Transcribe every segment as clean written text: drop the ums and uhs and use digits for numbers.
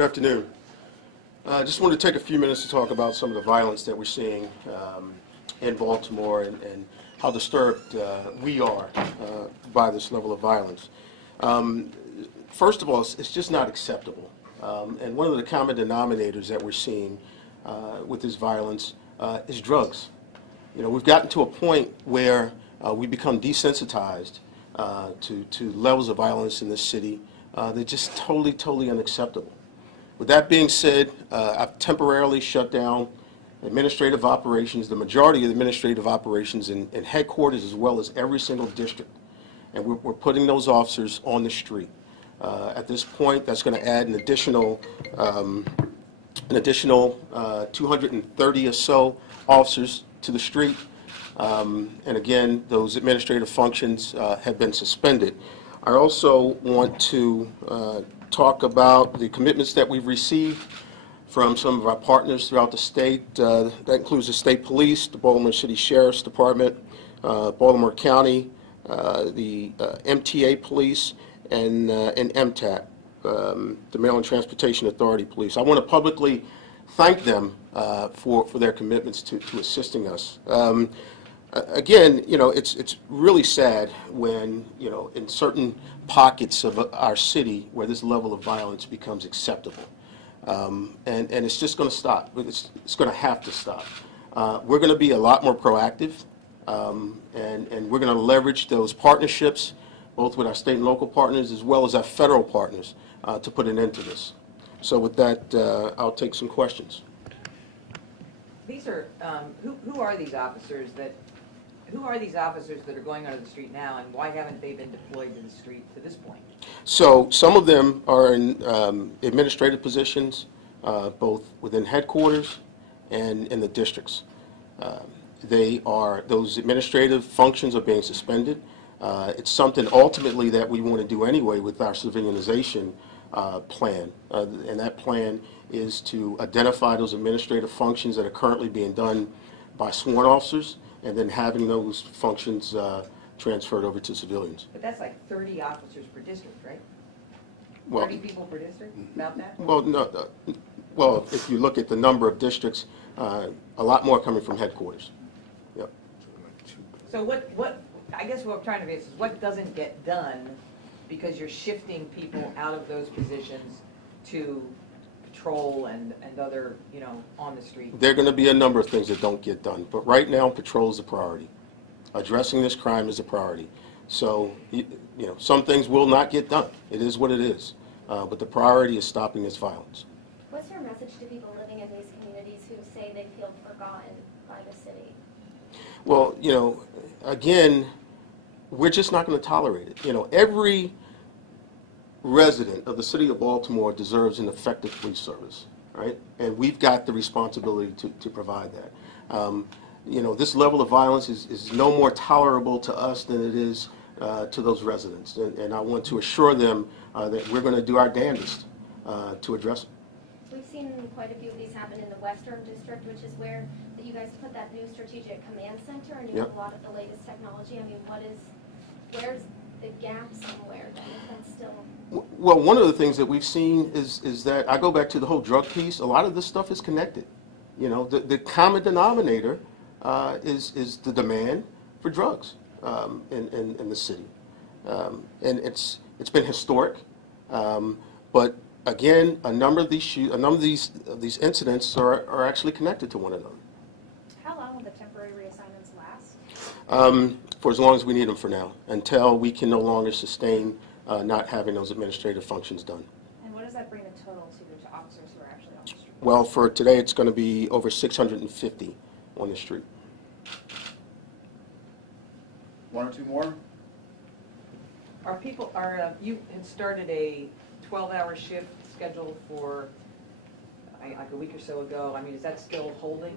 Good afternoon. I just wanted to take a few minutes to talk about some of the violence that we're seeing in Baltimore and how disturbed we are by this level of violence. First of all, it's just not acceptable. And one of the common denominators that we're seeing with this violence is drugs. You know, we've gotten to a point where we become desensitized to levels of violence in this city. They're just totally unacceptable. With that being said, I've temporarily shut down administrative operations, the majority of the administrative operations in headquarters as well as every single district. And we're putting those officers on the street. At this point, that's going to add an additional 230 or so officers to the street. And again, those administrative functions have been suspended. I also want to talk about the commitments that we've received from some of our partners throughout the state. That includes the state police, the Baltimore City Sheriff's Department, Baltimore County, the MTA police, and MTAP, the Maryland Transportation Authority police. I want to publicly thank them for their commitments to assisting us. Again, you know, it's really sad when, you know, in certain pockets of our city where this level of violence becomes acceptable. And it's just going to stop. It's going to have to stop. We're going to be a lot more proactive, and we're going to leverage those partnerships, both with our state and local partners as well as our federal partners, to put an end to this. So with that, I'll take some questions. These are, who are these officers that are going onto the street now, and why haven't they been deployed to the street to this point? So some of them are in administrative positions, both within headquarters and in the districts. Those administrative functions are being suspended. It's something ultimately that we want to do anyway with our civilianization plan, and that plan is to identify those administrative functions that are currently being done by sworn officers, and then having those functions transferred over to civilians. But that's like 30 officers per district, right? Well, 30 people per district, about that? Well, no. Well, if you look at the number of districts, a lot more coming from headquarters. Yep. So what? I guess what I'm trying to get is what doesn't get done because you're shifting people out of those positions to patrol and other, you know, on the street. There are going to be a number of things that don't get done, but right now patrol is a priority. Addressing this crime is a priority. So, you know, some things will not get done. It is what it is. But the priority is stopping this violence. What's your message to people living in these communities who say they feel forgotten by the city? Well, you know, again, we're just not going to tolerate it. You know, every resident of the city of Baltimore deserves an effective police service, right? And we've got the responsibility to provide that. You know, this level of violence is no more tolerable to us than it is to those residents. And I want to assure them that we're going to do our damnedest to address it. We've seen quite a few of these happen in the Western District, which is where you guys put that new strategic command center, and you have a lot of the latest technology. I mean, where's the gap somewhere then, if that's still... Well, one of the things that we've seen is that, I go back to the whole drug piece, a lot of this stuff is connected. You know, the common denominator is the demand for drugs in the city. And it's been historic, but again, a number of these incidents are actually connected to one another. How long will the temporary reassignments last? For as long as we need them for now, until we can no longer sustain not having those administrative functions done. And what does that bring the total to officers who are actually on the street? Well, for today, it's going to be over 650 on the street. One or two more? You had started a 12-hour shift scheduled for like a week or so ago. I mean, is that still holding?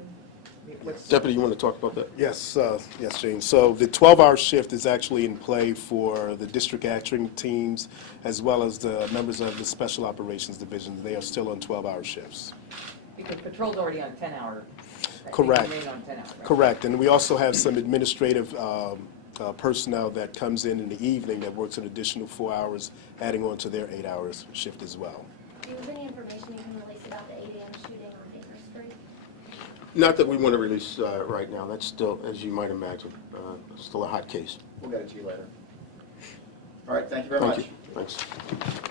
Deputy, you want to talk about that? Yes, yes, James. So the 12-hour shift is actually in play for the district action teams as well as the members of the Special Operations Division. They are still on 12-hour shifts. Because patrol's already on 10-hour. Correct. On 10 hour, right? Correct. And we also have some administrative personnel that comes in the evening that works an additional 4 hours, adding on to their 8 hours shift as well. Do you have any information you man shooting on Baker Street? Not that we want to release right now. That's still, as you might imagine, still a hot case. We'll get it to you later. All right, thank you very Thank much. you. Thanks.